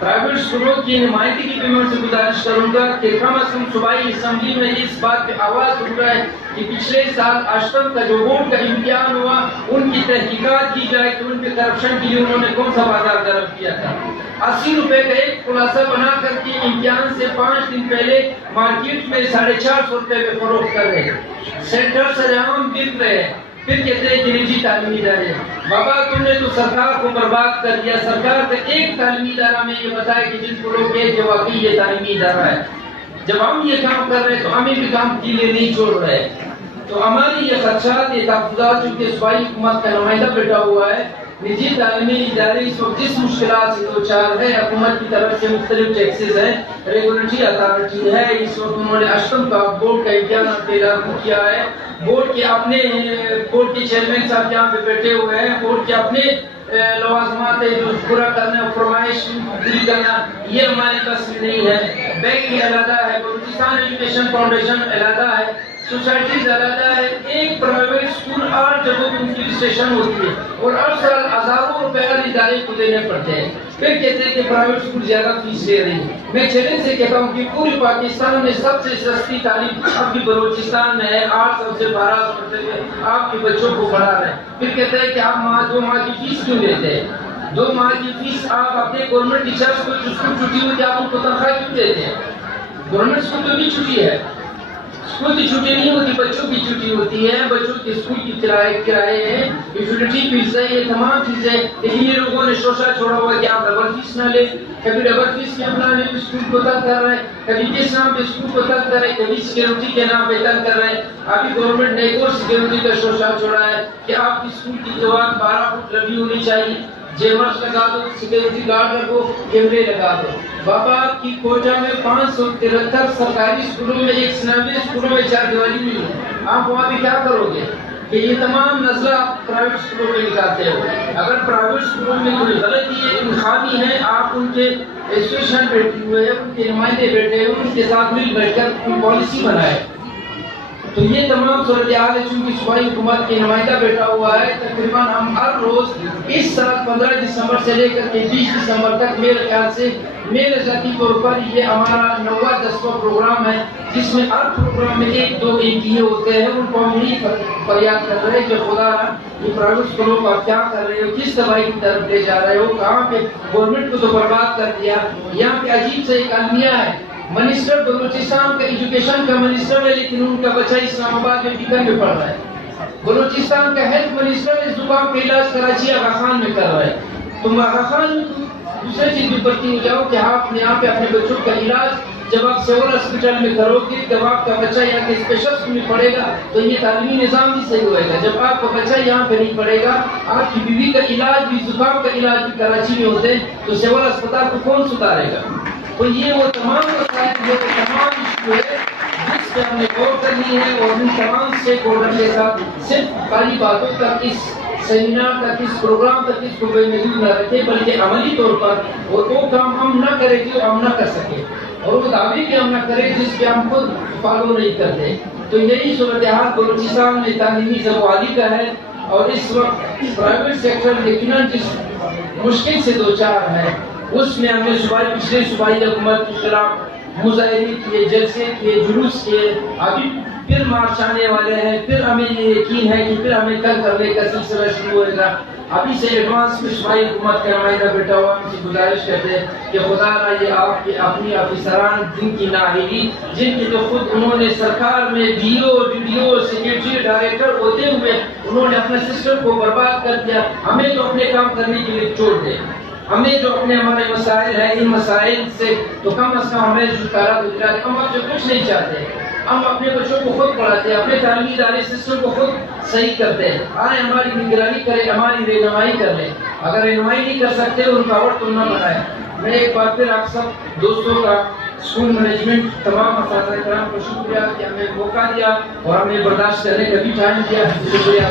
Private اسکولوں کی نمائندگی پہ میں ان سے گزارش کروں گا کہ کم از کم صوبائی اسمبلی میں اس بات پہ آواز اٹھائے کہ پچھلے سال اشرف کا جو بورڈ کا امتحان ہوا ان کی تحقیقات کی جائے کہ ان کے کرپشن کے لیے انہوں نے کون سا بازار گرم کیا تھا. 80 روپے کا ایک خلاصہ بنا کر کے امتحان سے 5 دن پہلے مارکیٹ میں 450 روپے میں فروخت کر رہے ہیں. سینٹر سرعام بک رہے ہیں. پھر کہتے ہیں کہ نجی تعلیمی ادارے. بابا تم نے تو سرکار کو برباد کر دیا. سرکار کا ایک تعلیمی ادارہ میں یہ بتایا کہ جن کو لوگ کہتے ہیں واقعی یہ تعلیمی ادارہ ہے. جب ہم یہ کام کر رہے ہیں تو ہمیں بھی کام کے لیے نہیں چھوڑ رہے. تو ہماری یہ خدشات یہ تحفظات چونکہ صوبائی حکومت کا نمائندہ بیٹھا ہوا ہے. نجی تعلیمی ادارے اس وقت جس مشکلات سے دو چار ہے, حکومت کی طرف سے مختلف ٹیکسز ہیں, ریگولیٹری اتھارٹی ہے. اس وقت انہوں نے اشرم کا بورڈ کا امتحان لاگو کیا ہے. بورڈ کے اپنے بورڈ کے چیئرمین صاحب یہاں پہ بیٹھے ہوئے ہیں. بورڈ کے اپنے لوازمات ہے جو پورا کرنا, فرمائش پوری کرنا, یہ ہمارے پاس میں نہیں ہے. بینک بھی علیحدہ ہے, بلوچستان ایجوکیشن فاؤنڈیشن علیحدہ ہے, سوسائٹیز علیحدہ ہے. ایک پرائیویٹ اسکول 8 جگہوں پہ ان کی رجسٹریشن ہوتی ہے اور ہر سال ہزاروں روپے ہر ادارے کو دینے پڑتے ہیں. پھر کہتے ہیں کہ پرائیویٹ اسکول زیادہ فیس لے رہی ہے. میں چیلنج سے کہتا ہوں کہ پورے پاکستان میں سب سے سستی تعلیم آپ کی بلوچستان میں ہے. 800 سے 1200 روپے آپ کے بچوں کو پڑھا رہے ہیں. پھر کہتے ہیں کہ آپ 2 ماہ کی فیس کیوں لیتے ہیں؟ 2 ماہ کی فیس آپ اپنے گورنمنٹ ٹیچرس کو جو اسکول چھٹی ہوتی ہے آپ ان کو تنخواہ کیوں دیتے ہیں؟ گورنمنٹ اسکول تو بھی چھٹی ہے. اسکول کی چھٹی نہیں ہوتی, بچوں کی چھٹی ہوتی ہے. بچوں کے اسکول کی کرائے ہیں, یوٹیلیٹی فیس ہے, یہ تمام چیزیں. لیکن یہ لوگوں نے شوشہ چھوڑا ہوا کہ آپ ڈبل فیس نہ لیں. کبھی ڈبل فیس کے اپنا اسکول کو تنگ کر رہے ہیں, کبھی کس نام پہ اسکول کو تنگ کر رہے ہیں, کبھی سیکورٹی کے نام پہ تنگ کر رہے ہیں. ابھی گورنمنٹ نے ایک اور سیکورٹی کا شوشہ چھوڑا ہے کہ آپ کی اسکول کی دیوار 12 فٹ لمبی ہونی چاہیے. جیمرز لگا دو, سیکورٹی گارڈ رکھو, کیمرے لگا دو. بابا آپ کی کوٹا میں 573 سرکاری اسکولوں میں 199 اسکولوں میں 4 دیوالی نہیں ہے. آپ وہاں بھی کیا کرو گے کہ یہ تمام نزلہ آپ پرائیویٹ اسکولوں میں نکالتے ہو؟ اگر پرائیویٹ اسکولوں میں کوئی غلطی ہے, خامی ہے, آپ ان کے ایسوسیشن بیٹھے ہوئے ہیں, ان کے نمائندے بیٹھے ہوئے, ان کے ساتھ مل بیٹھ کر کوئی پالیسی بنائے. تو یہ تمام صورتحال ہے. چونکہ صوبائی حکومت کے نمائندہ بیٹھا ہوا ہے, تقریباً ہم ہر روز اس سال 15 دسمبر سے لے کر کے 20 دسمبر تک میرے خیال سے میرے ذاتی طور پر یہ ہمارا 9واں 10واں پروگرام ہے, جس میں ہر پروگرام میں 1-2 MPA ہوتے ہیں. ان کو ہم یہی فریاد کر رہے ہیں کہ خدا یہ پرائیویٹ اسکولوں کو آپ کیا کر رہے ہو, کس تباہی کی طرف لے جا رہے ہو, کہاں پہ گورنمنٹ کو تو برباد کر دیا. یہاں پہ عجیب سے ایک المیہ ہے, منسٹر بلوچستان کا ایجوکیشن کا منسٹر ہے, لیکن ان کا بچہ اسلام آباد میں بیکن میں پڑھ رہا ہے. بلوچستان کا ہیلتھ منسٹر اس زکام کا علاج کراچی آغا خان میں کر رہا ہے. تم آغا خان میں دوسرے چیز بھی پڑھتی ہو جاؤ کہ آپ یہاں پہ اپنے بچوں کا علاج جب آپ سول ہاسپٹل میں کرو گے, جب آپ کا بچہ یہاں کے اسپیشل اسکول میں پڑھے گا تو یہ تعلیمی نظام بھی صحیح ہوئے گا. جب آپ کا بچہ یہاں پہ نہیں پڑھے گا, آپ کی بیوی کا علاج بھی, زکام کا علاج بھی کراچی میں ہوتے ہیں, تو سول ہسپتال کو کون سدھارے گا؟ تو یہ وہ تمام مسائل, یہ وہ تمام ایشو ہے جس پہ ہم نے غور کرنی ہے. اور ان تمام اسٹیک ہولڈر کے ساتھ صرف خالی باتوں تک, اس سیمینار تک, اس پروگرام تک اس کو بے محدود نہ رکھے, بلکہ عملی طور پر وہ کام ہم نہ کریں جو ہم نہ کر سکے, اور وہ دعوے بھی ہم نہ کریں جس پہ ہم خود فالو نہیں کرتے. تو یہی صورتحال بلوچستان میں تعلیمی زبوالی کا ہے. اور اس وقت پرائیویٹ سیکٹر یقیناً جس مشکل سے دو چار ہے, اس میں ہم نے پچھلے صوبائی حکومت کے خلاف مظاہرے کیے, جلسے کیے, جلوس کیے. ابھی پھر مارچ آنے والے ہیں, پھر ہمیں یہ یقین ہے کہ پھر ہمیں تنگ کرنے کا سلسلہ شروع ہوئے گا. ابھی سے ایڈوانس میں صوبائی حکومت کا نمائندہ بیٹھا ہوا, ہم سے گزارش کرتے ہیں کہ خدا نہ یہ آپ کے اپنی افسران جن کی نااہلی, جن کی تو خود انہوں نے سرکار میں BO, DDO, سیکریٹری, ڈائریکٹر ہوتے ہوئے انہوں نے اپنے سسٹم کو برباد کر دیا. ہمیں تو اپنے کام کرنے کے لیے چھوڑ دیں. ہمیں جو اپنے ہمارے مسائل ہیں, ان مسائل سے تو کم از کم ہمیں چھٹکارا تو دلا دیں. ہم آپ جو کچھ نہیں چاہتے, ہم اپنے بچوں کو خود پڑھاتے ہیں, اپنے تعلیمی ادارے سسٹم کو خود صحیح کرتے ہیں. آئے ہماری نگرانی کریں, ہماری رہنمائی کر لیں. اگر رہنمائی نہیں کر سکتے تو رکاوٹ تو نہ بنائیں. میں ایک بار پھر آپ سب دوستوں کا, اسکول مینجمنٹ, تمام اساتذہ کرام کو شکریہ کہ ہمیں موقع دیا اور ہمیں برداشت کرنے کا بھی ٹائم دیا. شکریہ.